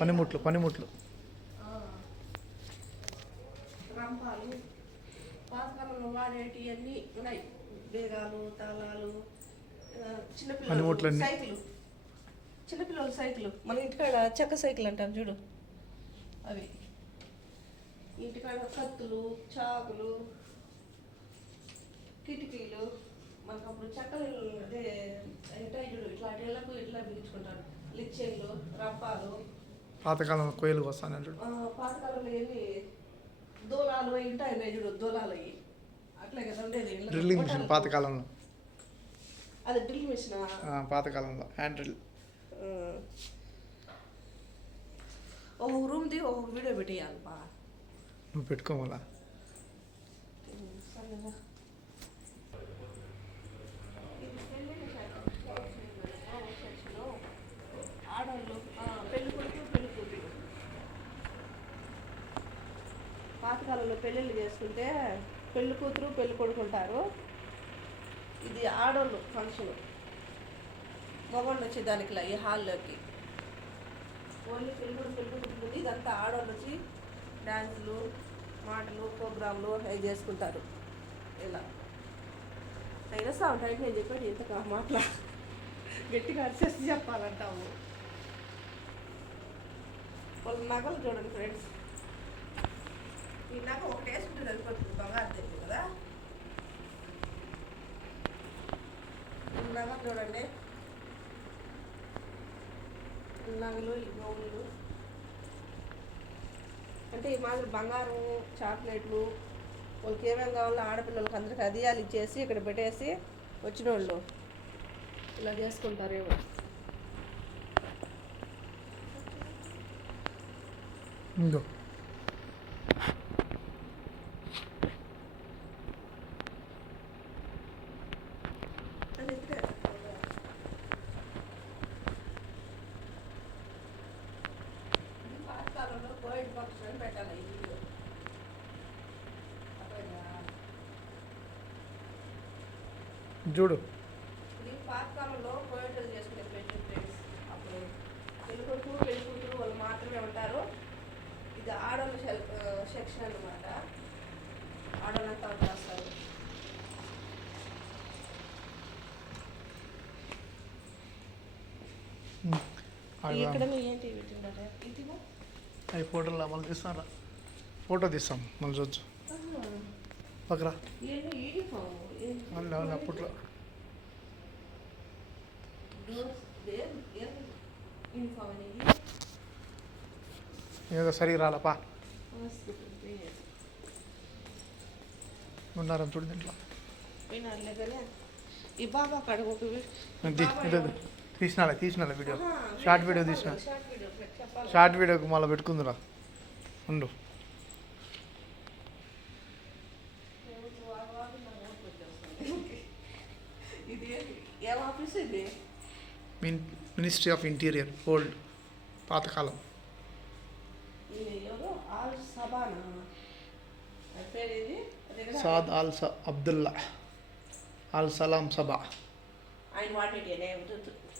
పనిముట్లు పనిముట్లు. రంపాలు పాతకాలంలో ఉన్నాయి. బీగాలు తాళాలు చిన్నపిల్లలు. సైకిల్. చిన్నపిల్లల సైకిల్. మన ఇంటికాడ చెక్క సైకిల్ అంటారు చూడు. అవి. ఇంటికాడ కత్తులు చాకులు కిటికీలు. మనకు అప్పుడు చెక్కలు ఇట్లాంటి ఇళ్ళకు ఇట్లా బిగించుకుంటారు. లిచ్చెన్లు రంపాలు. పాతకాలంలో కోయిలు వస్తాను చూడు ఆ, పాతకాలంలో ఎన్ని దూలాలు అవి ఉంటాయి ఉన్నాయి చూడు దూలాలు అవి అట్లే కదా ఉండేది ఇళ్ళకి. డ్రిల్లింగ్ మిషన్ కొట్టాలి. పాతకాలంలో. అది డ్రిల్ మిషన్ ఆ, పాతకాలంలో హ్యాండ్ డ్రిల్. ఒక్కొక్క రూమ్ది ఒక్కొక్క వీడియో పెట్టేయాలి బా. నువ్వు పెట్టుకోవాలా సరేనా ఇది పెళ్ళిళ్ళ సెక్షన్. ఆడవాళ్ళు ఆ, పెళ్ళి కొడుకు పెళ్ళి కూతురు పాతకాలంలో పెళ్ళిళ్ళు చేసుకుంటే పెళ్ళి కూతురు పెళ్ళి కొడుకు ఉంటారు. ఇది ఆడోళ్ళు ఫంక్షన్ మగవాళ్ళు వచ్చి దానికి ఈ హాల్లోకి. ఓన్లీ పెళ్ళి కొడుకు పెళ్ళి ఉంటుంది. ఇదంతా ఆడవాళ్ళు వచ్చి డ్యాన్సులు మాటలు ప్రోగ్రాంలు అవి చేసుకుంటారు. ఇలా. అయినా సౌండ్ అయితే నేను చెప్పాను ఇంత మాటల గట్టిగా అరిచేసి చెప్పాలంటాము వాళ్ళ నగలు చూడండి ఫ్రెండ్స్ తిన్నాక నగ ఒకటి వేసుకుంటే వెళ్ళిపోతుంది బంగారు తెలియదు కదా. ఈ నగలు చూడండి. ఈ నగలు ఈ గోవులు అంటే ఈ మాదిరి బంగారం చాక్లెట్లు వాళ్ళకి ఏమేమి కావాలో ఆడపిల్లలకి అందరికి అదియాలు ఇచ్చేసి ఇక్కడ పెట్టేసి వచ్చిన వాళ్ళు ఇలా చేసుకుంటారేమో. ఇంకో అది ఇక్కడే. ఇది పాతకాలంలో కోవిడ్ ఫంక్షన్ పెట్టాలి ఈ వీడియో. అర్థమైందా? చూడు. ఇది పాతకాలంలో చేసుకునే పెళ్ళి ఫ్రెండ్స్ అప్పుడు వాళ్ళు మాత్రమే ఉంటారు. ఇది ఆడవాళ్ళ సెక్షన్ ఆడవాళ్ళంతా అవి ఫోటోలు మళ్ళీ తీస్తారా ఫోటో తీస్తాం మళ్ళీ చూచ్చు పక్కరా. అవును అప్పట్లో. ఏదో సరిగా రాలపా ఉన్నారని చూడు దీంట్లో? పోయినారులే కానీ ఈ బాబా అక్కడ ఒక వి- ఈ ది- బాబా ఇదో ఏమో- తీసినాలే తీసినాలే వీడియో. షార్ట్ వీడియో తీసిన. షార్ట్ వీడియోకి మళ్ళీ పెట్టుకుందిరా. ఉండు. ఇది మిన్ మినిస్ట్రీ ఆఫ్ ఇంటీరియర్ ఓల్డ్ పాతకాలం? సాద్ ఆల్ స అబ్దుల్లా ఆల్ సలాం సబా ఆయన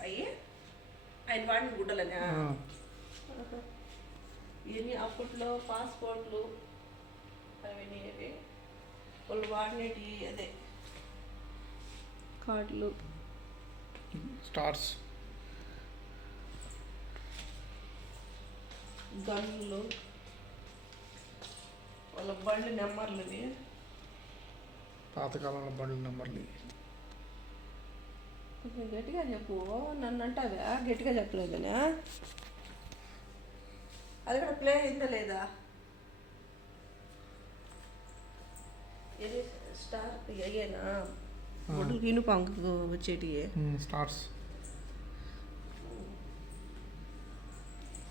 అయ్యి ఆయన వాడిన గుడ్డలనే ఆ, ఇవన్నీ అప్పట్లో పాస్పోర్ట్లు అవన్నీ వాళ్ళు వాడినవి అదే కార్డులు స్టార్స్. గన్నులు వాళ్ళ బండి నెంబర్లు ఇవి పాతకాలంలో బండ్ల నెంబర్లు. ఇవి. కొంచెం గట్టిగా చెప్పు. నన్ను అంటావా? గట్టిగా చెప్పలేదనా అది కూడా ప్లే అయిందా లేదా? ఇది స్టార్? అయ్యేనా బొడ్డు యూనిఫామ్కి వచ్చేటివి స్టార్స్.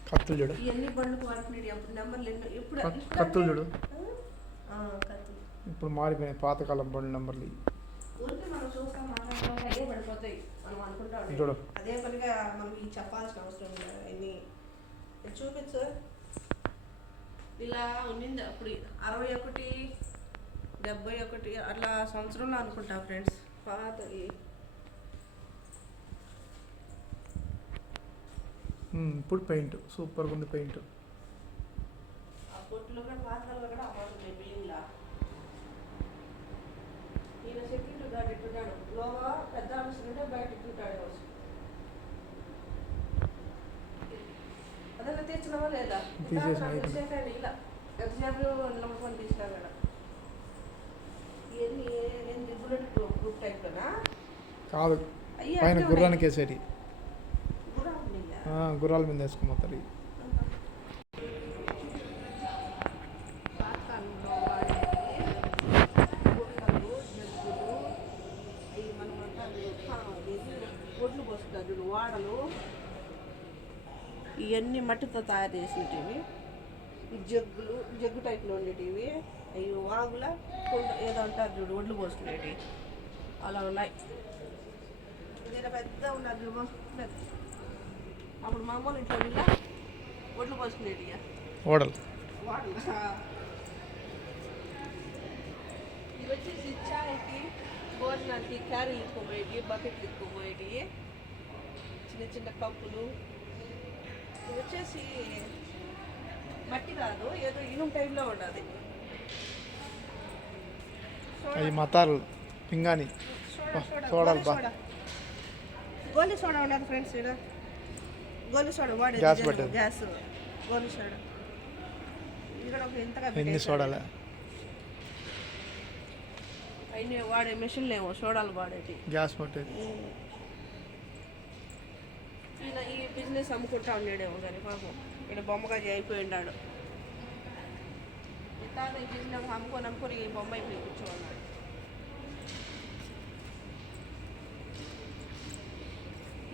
కత్తులు చూడు. ఇవన్నీ బండ్లకు వాడుకునేవి అప్పుడు నెంబర్లు ఎన్నో ఇప్పుడు కత్తులు చూడు. ఇప్పుడు మారిపోయినాయి పాతకాలం బండ్ల నెంబర్లు. ఊరికే మనం చూస్తాం మాట్లాడతాం అయ్యే పడిపోతాయి. మనం అనుకుంటాం చూడు. అదే పనిగా మనం చెప్పాల్సిన అవసరం ఇది చూపించు ఇలా ఉండింది అప్పుడు. అరవై ఒకటి డెబ్బై ఒకటి అట్లా సంవత్సరంలో అనుకుంటా ఫ్రెండ్స్. పాతవి ఉమ్, ఇప్పుడు పెయింట్. సూపర్గా ఉంది పెయింట్. ఆ కొట్టులో కూడా పాతకాలంలో కూడా అమ్మాడుతున్నాయి బిల్డింగ్లా ఈయన సెక్యూరిటీ గార్డ్ ఇట్టున్నాడు లోగా పెద్ద ఆఫీసర్ ఉంటే బయట ఇట్టుంటాడు రోజు అదన్నా తెచ్చినావా లేదా తీసేసిన నాకు అయిపోయింది. తెలిసేకాయన ఇలా ఎంతసేపు నమ్మకం తీసినా కూడా ఇవన్నీ ఏంది బుల్లెట్ గ్రూప్ టైప్లోనా కాదు. పైన గుర్రానికి వేసేటి. గుర్రాలు మీద? చూడు వాడలు ఇవన్నీ మట్టితో తయారు చేసినవి ఈ జగ్గులు జగ్గు టైప్లో ఉండేటివి. అవి వాగుల ఏదో అంటారు చూడు ఒడ్లు పోసుకునేటివి. అలా ఉన్నాయి. ఇది పెద్ద ఉన్నది అప్పుడు మా అమ్మ ఇంట్లో వీళ్ళ ఒడ్లు పోసుకునేటివి ఓడలు. ఇవి వచ్చేసి చాయ్కి భోజనానికి క్యారీలు ఎక్కుపోయేటి బకెట్లు ఎక్కుపోయేటి చిన్న చిన్న కప్పులు. ఇవి వచ్చేసి మట్టి కాదు ఏదో ఇనుము టైంలో ఉన్నది అవి మతాలు పింగాని సోడా, సోడా, సోడాలు గోలీ బా. సోడా. గోలీ సోడా ఉన్నది ఫ్రెండ్స్ ఇక్కడ గోలీ సోడా వాడేది గ్యాస్. గ్యాస్ గోలీ సోడా. ఇక్కడ ఒక ఇంతగా ఎన్ని. సోడాలే? అయినా వాడే మిషన్లు ఏమో సోడాలు వాడేటి. గ్యాస్ పట్టేది ఈయన ఈ బిజినెస్ అమ్ముకుంటా ఉన్నాడేమో కానీ పాపం. ఇక్కడ బొమ్మగా అయిపోయినాడు తాత ఈ బిజినెస్ అమ్ముకొని అమ్ముకొని ఈ బొమ్మ అయిపోయి కూర్చోన్నాడు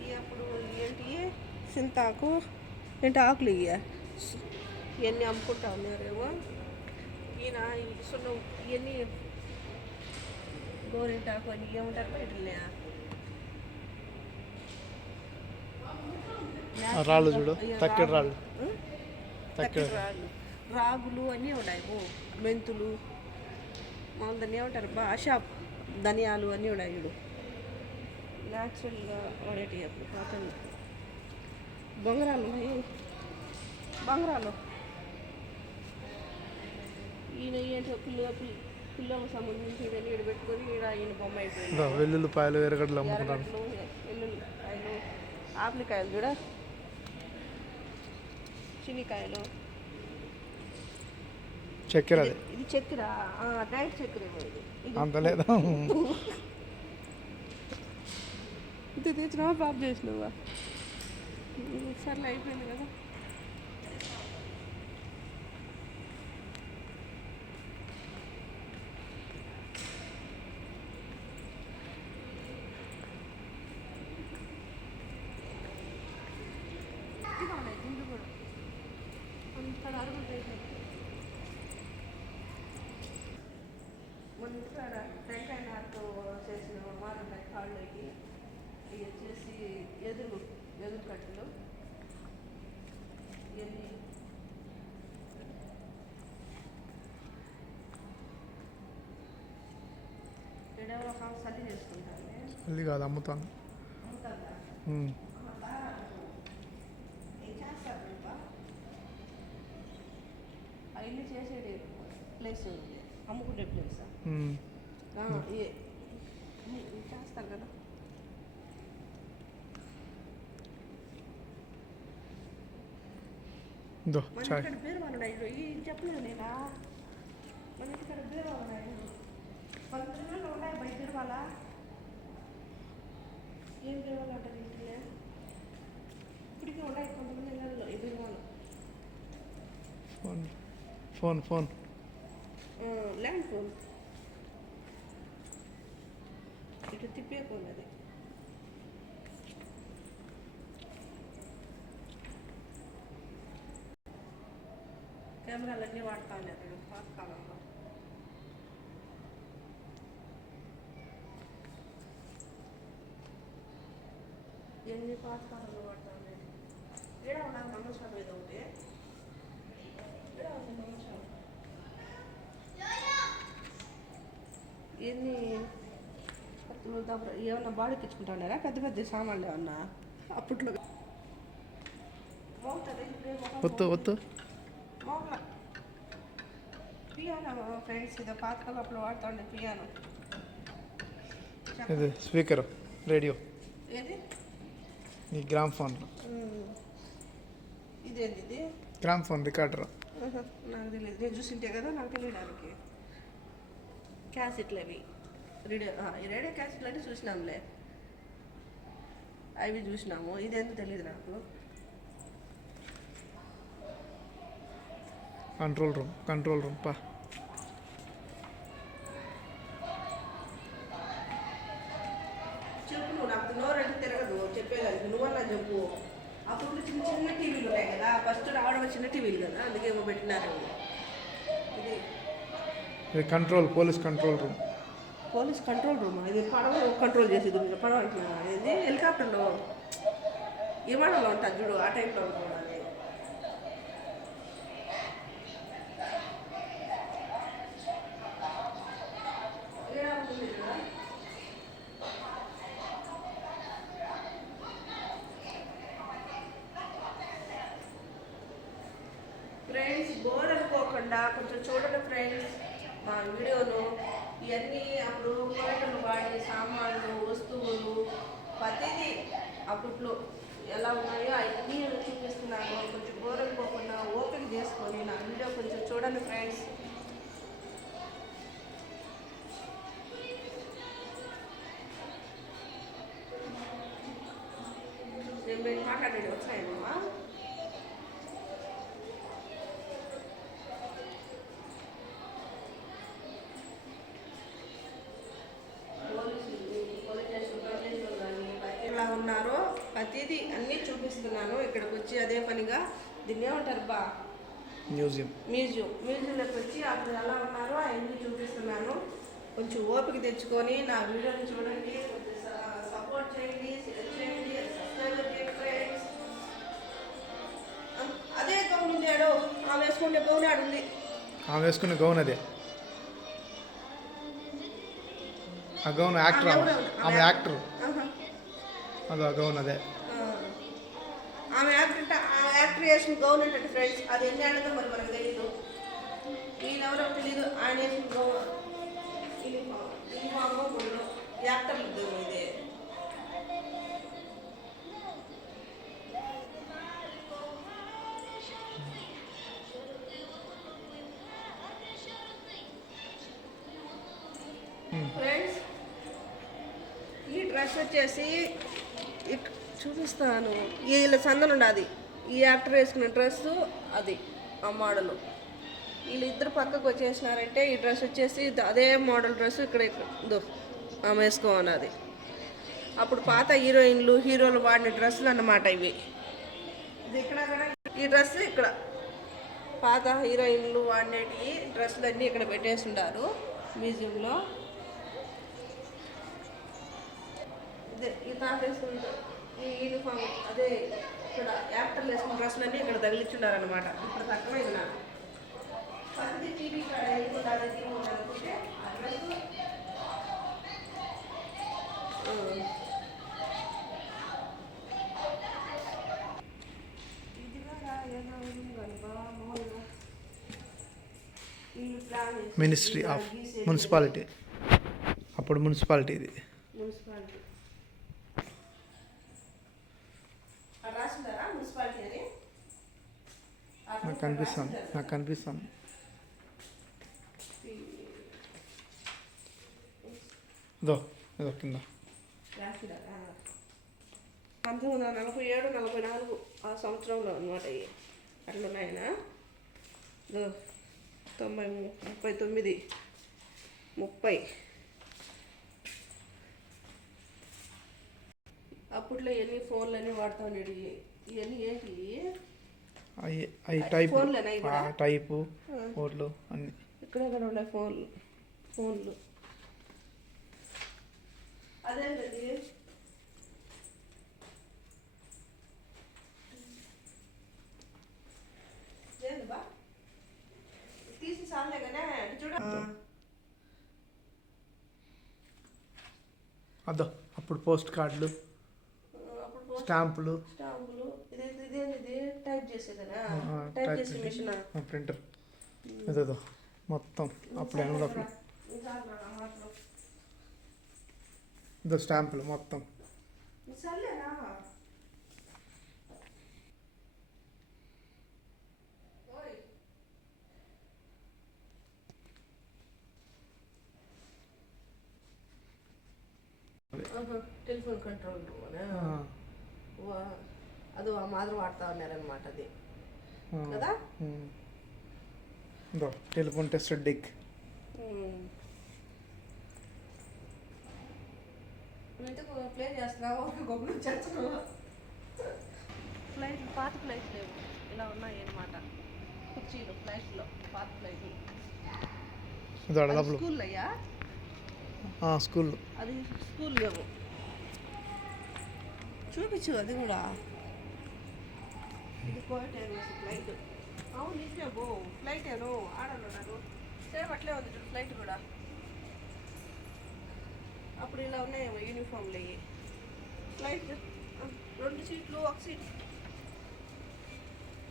ఈ అప్పుడు ఏంటి సింతాకు ఏంటి ఆకులు ఇయ్య. ఇవన్నీ అమ్ముకుంటా ఉన్నారేమో ఈయన సున్నం ఇవన్నీ గోరింటాకు అని ఏముంటారు బయటలే ఆ రాళ్ళు చూడు, తక్కెడ రాళ్ళు. తక్కెడ. తక్కెడ రాళ్ళు. రాగులు అన్నీ ఉన్నాయి ఓ మెంతులు మామూలు దాన్ని ఏమంటారు? భాష ధనియాలు అన్నీ ఉన్నాయి చూడు. న్యాచురల్గా వాడేటి అప్పుడు పాతలు బొంగరాలు ఉన్నాయి. బొంగరాలు. ఈయన ఏంటో పిల్ల పిల్ల పిల్లలకు సంబంధించి ఈడ పెట్టుకొని ఈడ ఈయన బొమ్మ అయిపోయింది. వెల్లుల్లిపాయలు ఎర్రగడ్డలు అమ్ముకుంటారు ఎర్రగడ్డలు ఎల్లుల్లిపాయలు ఆపిలికాయలు చూడ. చినికాయలు చక్కెర ఇది- చక్కెర. డైట్ చక్కెర అంత లేదా? ఇది తెచ్చినావా బాబు చేసినావా? సర్లే అయిపోయింది కదా గట్టిగా ఉన్నాయి దిండు కూడా అంత అడుగులు చేసినాయి మన ఇంటికాడ టెంకాయ నాటుతో చేసిన మారుంటాయి కాళ్ళకి ఇవి వచ్చేసి ఎదురు ఎదురు కట్టలు ఇవన్నీ ఎడెవరో ఒక సల్లి అది కాదు అమ్ముతాను. ప్లేస్ అమ్ముకునే ప్లేస్. చేస్తారు కదా. ఇదో మన చాయ్ ఇక్కడ బీరువాలు ఉన్నాయి ఇదిగో ఈ చెప్పలేదు నేనా మన ఇక్కడ బీరువాలు ఉన్నాయి మన పిల్లలు ఉన్నాయి బయట బీరువాల ఏం బీరువాలు అంటారు ఇంటిలో ఇప్పటికీ ఉన్నాయి కొంతమంది ఇళ్ళల్లో ఈ బీరువాలు phone phone phone. Land phone. ఇటు తిప్పే ఫోన్ అది. కెమెరాలన్నీ వాడుతా ఉన్నారు పాతకాలంలో ఎన్ని పాతకాలంలో వాడుతా ఉన్నాయి ఏడ ఉన్నాను మంగళస్వామి ఏదో ఒకటి ఏడ ఉంది మంగళస్వామి ఎన్ని ఏమన్నా బాడీకి ఇచ్చుకుంటున్నారా పెద్ద పెద్ద సామాన్లు ఏమన్నా? అప్పట్లో ఒత్తు మోగల పియానో ఫ్రెండ్స్ ఇది పాతకాలప్పుడు వాడుతుండే పియానో. ఇది స్పీకర్ రేడియో. ఏది? ఈ గ్రామ్ ఉమ్. ఇదేంది ఇది? గ్రామ్ ఫోన్ రికార్డర్ నాకు తెలియదు నేను చూసింటే కదా నాకు తెలియడానికి క్యాసెట్లు అవి రేడియో రేడియో క్యాసెట్లు అంటే చూసినాంలే. అవి చూసినాము. ఇదేందో తెలియదు నాకు. కంట్రోల్ రూమ్ కంట్రోల్ రూమ్ పా. చెప్పు నువ్వు నాకు నోరంటే తిరగదు. చెప్పేదానికి. నువ్వన్నా చెప్పు. అప్పుడు చిన్న చిన్న టీవీలు ఉన్నాయి కదా. ఫస్ట్ రావడం చిన్న టీవీలు కదా. అందుకే ఏమో పెట్టినారు ఇది ఇది control police control room police control room ఇది పడవ కంట్రోల్ చేసేది ఉంది. పడవ ఇది హెలికాప్టర్లో విమానంలో ఉంటుంది చూడు ఆ టైంలో ఉంటుంది అది ఈడ ఉంటుంది కదా. ఫ్రెండ్స్ బోర్ అనుకోకుండా కొంచెం చూడండి ఫ్రెండ్స్ మా వీడియోలు ఇవన్నీ అప్పుడు కోటలు వాడే సామాన్లు వస్తువులు ప్రతిదీ అప్పట్లో ఎలా ఉన్నాయో అవన్నీ చూపిస్తున్నాను కొంచెం బోర్ పోకుండా ఓపెన్ చేసుకొని నా వీడియో కొంచెం చూడండి ఫ్రెండ్స్. నేను మీరు మాట్లాడేది వచ్చాయమ్మా ఎలా ఉన్నారో ప్రతిదీ అన్నీ చూపిస్తున్నాను. ఇక్కడికి వచ్చి అదే పనిగా దీన్ని ఏమంటారు బా? మ్యూజియం. మ్యూజియం. మ్యూజియంలోకి వచ్చి అప్పుడు ఎలా ఉన్నారో అవన్నీ చూపిస్తున్నాను. కొంచెం ఓపిక తెచ్చుకొని నా వీడియోని చూడండి. సపోర్ట్ చేయండి షేర్ చేయండి సబ్స్క్రైబ్ చేయండి ఫ్రెండ్స్. అదే గౌన్ ఉంది ఆడో. ఆమె వేసుకుంటే గౌన్ ఆడుంది ఆమె వేసుకున్న గౌన్ అదే. ఆ గౌన్ యాక్టర్ ఆమె. యాక్టర్. అదో గౌన్ అదే. ఆమె యాక్టర్ ఆ యాక్టర్ వేసిన గౌన్ అంటే ఫ్రెండ్స్ అది ఎన్ని ఏళ్ళదో మరి మనకు తెలీదు. వీళ్ళెవరో తెలీదు ఆయన వేసిన గౌన్. యూనిఫామ్ గుళ్ళు. యాక్టర్ ఉద్యోగం ఇదే. ఫ్రెండ్స్ ఈ డ్రెస్ వచ్చేసి చూపిస్తాను. వీళ్ళ సందన ఉన్నది ఈ యాక్టర్ వేసుకున్న డ్రెస్ అది ఆ మోడల్. వీళ్ళిద్దరు పక్కకు వచ్చేసినారంటే ఈ డ్రెస్ వచ్చేసి అదే మోడల్ డ్రెస్ ఇక్కడ ఇదో ఆమె వేసుకోవాలి అప్పుడు పాత హీరోయిన్లు హీరోలు వాడిన డ్రెస్సులు అన్నమాట ఇవి. ఇక్కడ ఈ డ్రెస్ ఇక్కడ. పాత హీరోయిన్లు వాడినవి డ్రెస్సులు అన్నీ ఇక్కడ పెట్టేసి ఉంటారు మ్యూజియంలో. ఇదే ఈ యూనిఫామ్ అదే ఇక్కడ యాక్టర్లు వేసుకున్న డ్రెస్సులన్నీ ఇక్కడ తగిలించున్నారనమాట ఇప్పుడు తక్కువైంది నాకు. ప్రతి టీవీ కాడ వెళ్ళిపోతారు అనుకుంటే ఆ డ్రెస్ మినిస్ట్రీ ఆఫ్ మున్సిపాలిటీ అప్పుడు మున్సిపాలిటీ ఇది మున్సిపాలిటీ అక్కడ రాసిందారా మున్సిపాలిటీ అని అక్కడ నాకు కనిపిస్తాను నాకు కనిపిస్తాను ఇదో ఇదో కింద. పంతొమ్మిది వందల నలభై ఏడు నలభై నాలుగు ఆ సంవత్సరంలో అనమాట అట్లున్నాయన? ఇదో తొంభై ము- ముప్పై తొమ్మిది ముప్పై. అప్పట్లో ఎన్ని ఫోన్లు అన్నీ వాడుతూ ఉండేవి ఇవన్నీ ఏంటి? అవి అవి టైప్? టైపు ఓట్లు అన్ని. ఇక్కడ ఇక్కడ ఉండే ఫోన్లు? ఫోన్లు తీసి చూడ. అదో అప్పుడు పోస్ట్ కార్డులు స్టాంపులు స్టాంపులు ఇది ఇదేంది ఇది టైం టైప్ చేసేదనా? టైప్ చేసే. మిషన్ ప్రింటర్ ఇదేదో మొత్తం అప్పుడు ఎన్వలప్లు ఇదో స్టాంపులు మొత్తం. Telephone control room? అది ఆ మాదిరి వాడుతా ఉన్నారనమాట అది కదా టెలిఫోన్ టెస్ట్ డిక్ ఎందుకు ప్లే చేస్తున్నావు గొప్ప చేస్తున్నావు పాత ఫ్లైట్ లేవు ఇలా ఉన్నాయి అన్నమాట కుర్చీలు ఫ్లైట్లో పాత ఫ్లైట్లు స్కూల్ అయ్యా స్కూల్ అది స్కూల్ లేవు చూపించు అది కూడా ఇది కోవిడ్ ఎయిర్వేస్ ఫ్లైట్. అవును నిజమే బో. ఫ్లైట్ ఏను ఆడనున్నారు సేమ్ అట్లే ఉంది ఫ్లైట్ కూడా. అప్పుడు ఇలా ఉన్నాయేమో యూనిఫామ్లు అయ్యి ఫ్లైట్ రెండు సీట్లు ఒక సీట్.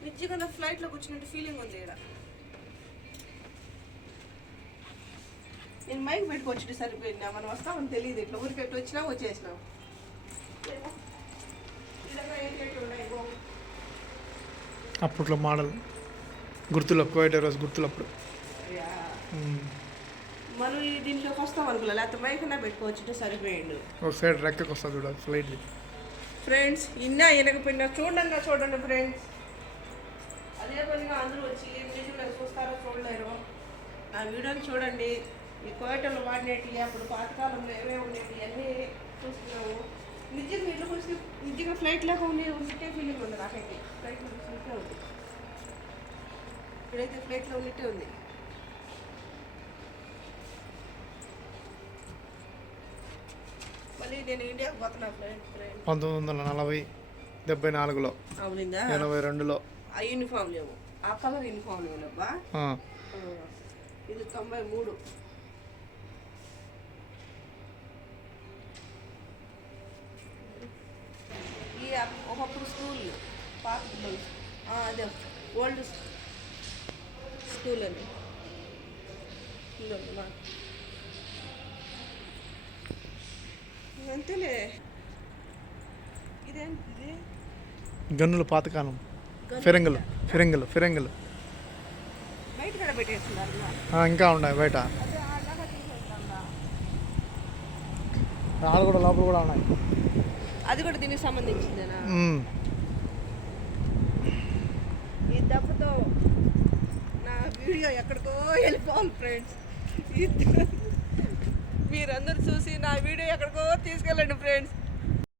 నిజంగా ఫ్లైట్లో కూర్చున్నట్టు ఫీలింగ్ ఉంది ఇక్కడ. నేను మైక్ పెట్టుకొచ్చి సరిపోయింది. మనం వస్తామని తెలియదు. ఇట్లా ఊరికి వచ్చినా వచ్చేసినాం ఏమో. ఈ దగ్గర ఏం చెట్లు ఉన్నాయి గో. అప్పట్లో మోడల్. గుర్తులు కోవిడ్ రోజు గుర్తులు అప్పుడు. మనం దీంట్లోకి వస్తాం అనుకోలే లేకపోతే మైక్ అన్నా పెట్టుకోవచ్చు సరిపోయిండు. ఒక సైడ్ రెక్కకి వస్తుంది చూడ ఫ్లైట్ ఫ్రెండ్స్ ఇన్నా వెనకపోయినా చూడండి చూడండి ఫ్రెండ్స్. అదే పనిగా అందరూ వచ్చి ఏం నిజంగా చూస్తారో చూడలేరు. నా వీడియోని చూడండి. ఈ కోయటలు వాడినట్టు అప్పుడు పాతకాలంలో ఏమేమి ఉండేవి అన్నీ చూస్తున్నాము. నిజంగా ఇల్లు చూసి నిజంగా ఫ్లైట్ లాగా ఉండే ఉన్నట్టే ఫీలింగ్ ఉంది నాకైతే. ఫ్లైట్లో చూసినట్టే ఉంది. ఇప్పుడైతే ఫ్లైట్లో ఉన్నట్టే ఉంది. మళ్ళీ నేను ఇండియాకి పోతున్నా ఫ్లైట్ ఫ్లైట్ పంతొమ్మిది వందల నలభై డెబ్బై నాలుగులో. అవునిందా? ఎనభై రెండులో ఆ యూనిఫామ్ లేవు ఆ కలర్ యూనిఫామ్ లేవులబ్బా ఆ, ఇది తొంభై మూడు ఈ అప్- ఒకప్పుడు స్కూల్ పాత పిల్లలు ఆ, అదే ఓల్డ్ స్కూల్ ఇల్లు మా. అంతేలే. ఇదేంటి ఇది? గన్నులు పాతకాలం. ఫిరంగులు ఫిరంగులు ఫిరంగులు. ఇంకా ఉన్నాయి బయట. రాళ్ళు కూడా లోపల కూడా ఉన్నాయి. అది కూడా దీనికి సంబంధించిందేనా? నా వీడియో ఎక్కడికో వెళ్ళిపోవాలి ఫ్రెండ్స్ మీరందరూ చూసి నా వీడియో ఎక్కడికో తీసుకెళ్ళండి ఫ్రెండ్స్